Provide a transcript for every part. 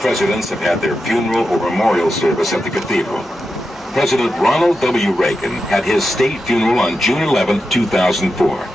presidents have had their funeral or memorial service at the cathedral. President Ronald W. Reagan had his state funeral on June 11, 2004.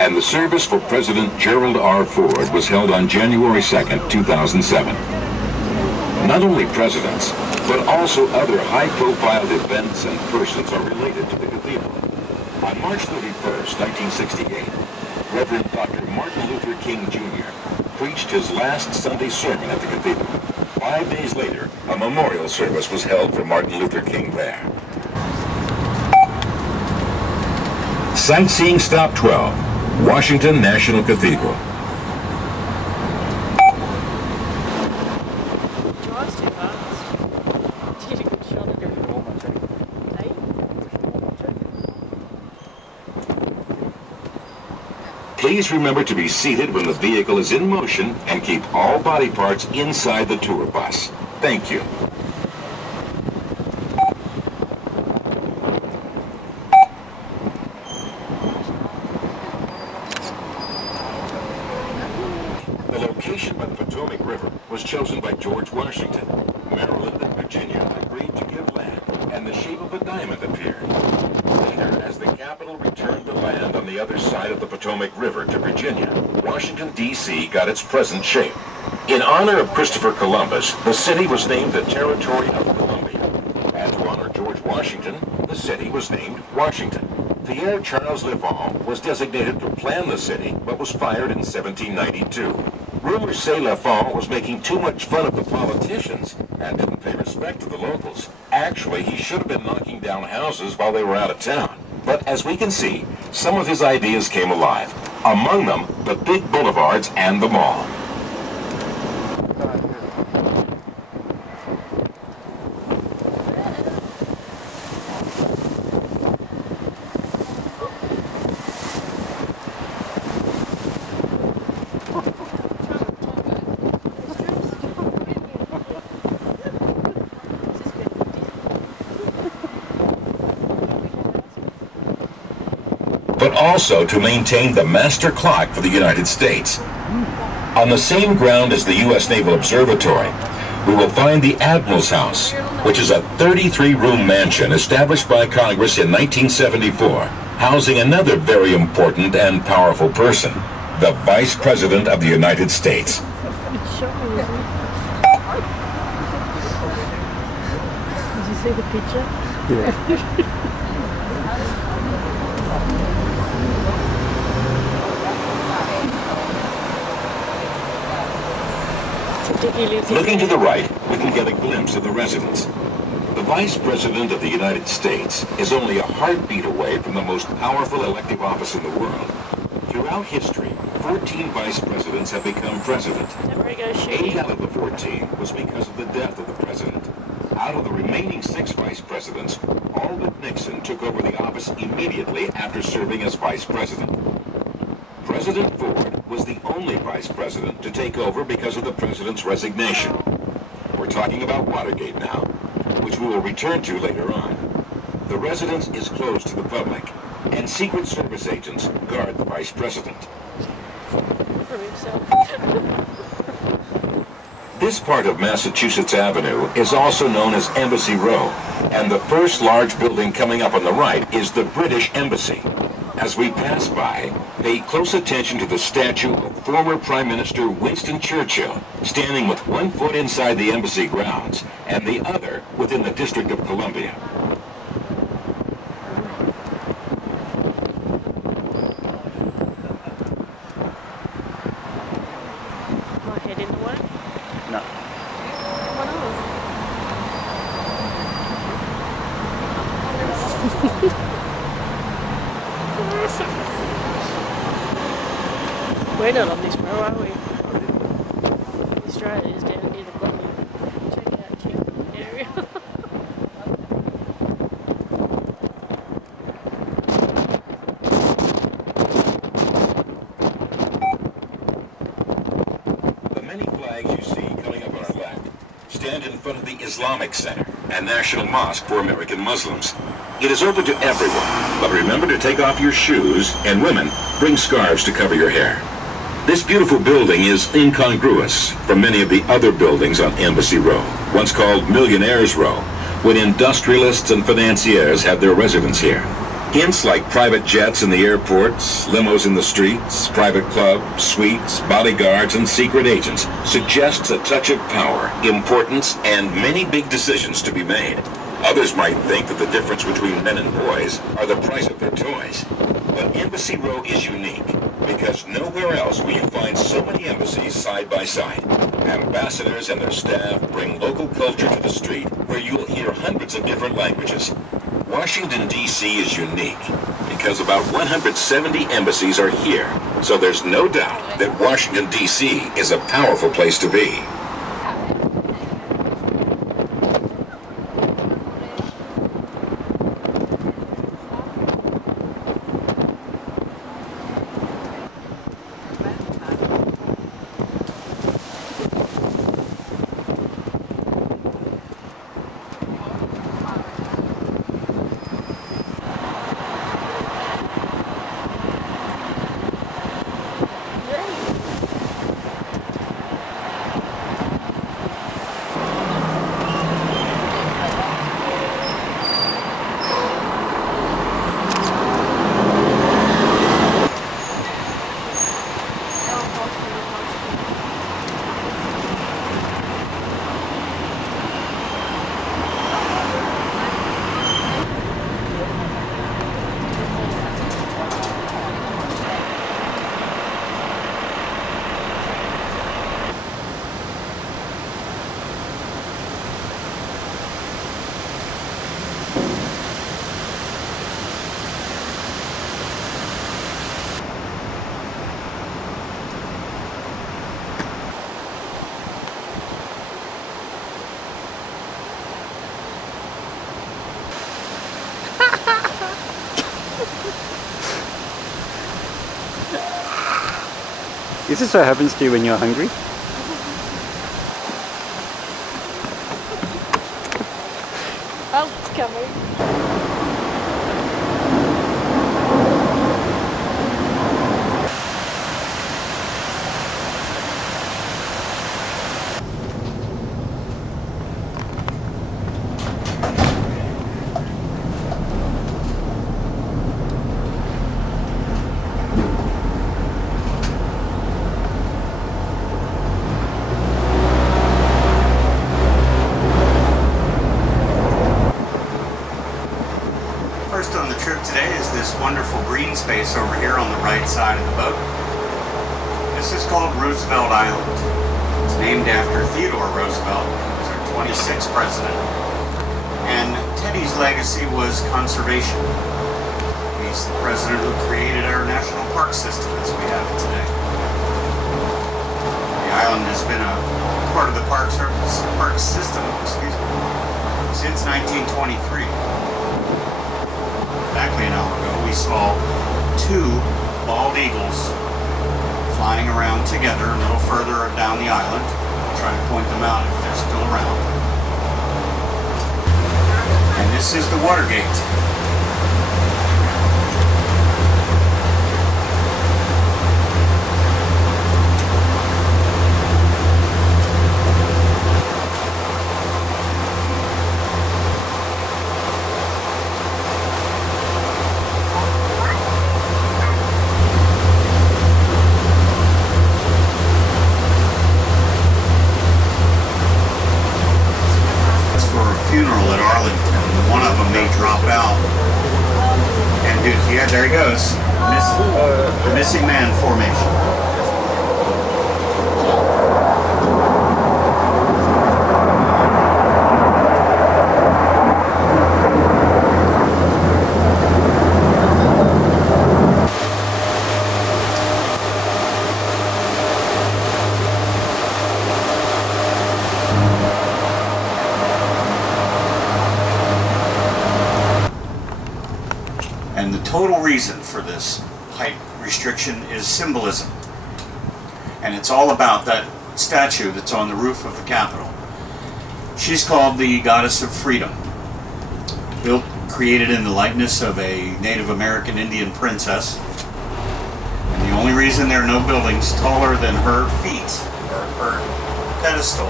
And the service for President Gerald R. Ford was held on January 2, 2007. Not only presidents, but also other high-profile events and persons are related to the cathedral. On March 31st, 1968, Reverend Dr. Martin Luther King Jr. preached his last Sunday sermon at the cathedral. 5 days later, a memorial service was held for Martin Luther King there. Sightseeing Stop 12, Washington National Cathedral. Drives too fast. Did a good shot of it. Please remember to be seated when the vehicle is in motion and keep all body parts inside the tour bus. Thank you. The location by the Potomac River was chosen by George Washington. Maryland and Virginia agreed to give land, and the shape of a diamond appeared. Later, as the capital returned the land on the other side of the Potomac River to Virginia, Washington, D.C. got its present shape. In honor of Christopher Columbus, the city was named the Territory of Columbia. And to honor George Washington, the city was named Washington. Pierre Charles L'Enfant was designated to plan the city, but was fired in 1792. Rumors say L'Enfant was making too much fun of the politicians and didn't pay respect to the locals. Actually, he should have been knocking down houses while they were out of town. But as we can see, some of his ideas came alive. Among them, the big boulevards and the mall. But also to maintain the master clock for the United States. On the same ground as the U.S. Naval Observatory, we will find the Admiral's House, which is a 33-room mansion established by Congress in 1974, housing another very important and powerful person, the Vice President of the United States. Did you see the picture? Yeah. Looking to the right, we can get a glimpse of the residence. The Vice President of the United States is only a heartbeat away from the most powerful elective office in the world. Throughout history, 14 vice presidents have become president. 8 out of the 14 was because of the death of the president. Out of the remaining 6 vice presidents, all but Nixon took over the office immediately after serving as vice president. President Ford was the only vice president to take over because of the president's resignation. We're talking about Watergate now, which we will return to later on. The residence is closed to the public, and Secret Service agents guard the vice president. This part of Massachusetts Avenue is also known as Embassy Row, and the first large building coming up on the right is the British Embassy. As we pass by, pay close attention to the statue of former Prime Minister Winston Churchill, standing with one foot inside the embassy grounds and the other within the District of Columbia. My head in the way? No. Why not? We're not on this row, are we? Australia is down near the bottom. Check out King area. The many flags you see coming up on our left stand in front of the Islamic Center and National Mosque for American Muslims. It is open to everyone, but remember to take off your shoes, and women, bring scarves to cover your hair. This beautiful building is incongruous from many of the other buildings on Embassy Row, once called Millionaires Row, when industrialists and financiers had their residence here. Hints like private jets in the airports, limos in the streets, private clubs, suites, bodyguards, and secret agents suggests a touch of power, importance, and many big decisions to be made. Others might think that the difference between men and boys are the price of their toys. But Embassy Row is unique because nowhere else will you find so many embassies side by side. Ambassadors and their staff bring local culture to the street where you'll hear hundreds of different languages. Washington, D.C. is unique because about 170 embassies are here, so there's no doubt that Washington, D.C. is a powerful place to be. Is this what happens to you when you're hungry? Oh, it's coming. First on the trip today is this wonderful green space over here on the right side of the boat. This is called Roosevelt Island. It's named after Theodore Roosevelt, who was our 26th president. And Teddy's legacy was conservation. He's the president who created our national park system as we have it today. The island has been a part of the park system, since 1923. Exactly an hour ago, we saw two bald eagles flying around together a little further down the island. I'll try to point them out if they're still around. And this is the Watergate. Funeral at Arlington. One of them may drop out. And dude, yeah, there he goes. The missing man formation. And the total reason for this height restriction is symbolism. And it's all about that statue that's on the roof of the Capitol. She's called the Goddess of Freedom. Created in the likeness of a Native American Indian princess. And the only reason there are no buildings taller than her feet, or her pedestal,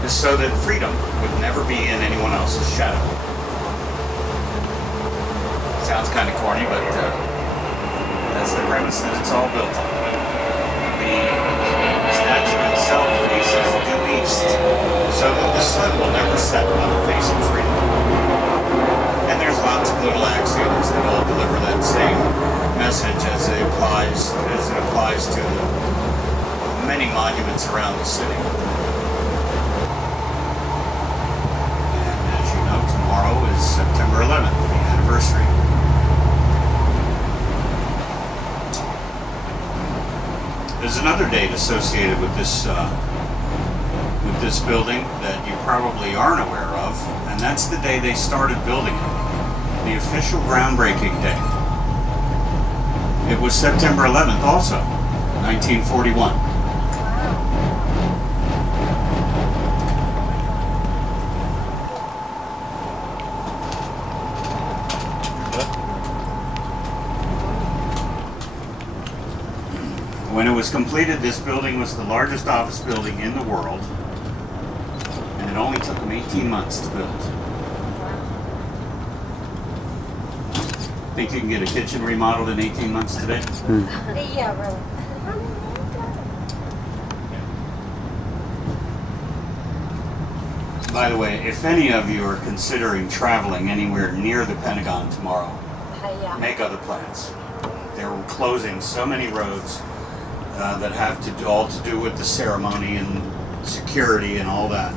is so that freedom would never be in anyone else's shadow. Sounds kind of corny, but that's the premise that it's all built on. The statue itself faces due east, so that the sun will never set on the face of freedom. And there's lots of little axioms that all deliver that same message as it applies to the many monuments around the city. And as you know, tomorrow is September 11th, the anniversary. There's another date associated with this building that you probably aren't aware of, and that's the day they started building it, the official groundbreaking day. It was September 11th also, 1941. When it was completed, this building was the largest office building in the world, and it only took them 18 months to build. Think you can get a kitchen remodeled in 18 months today? Yeah, really. By the way, if any of you are considering traveling anywhere near the Pentagon tomorrow, make other plans. They're closing so many roads that have all to do with the ceremony and security and all that.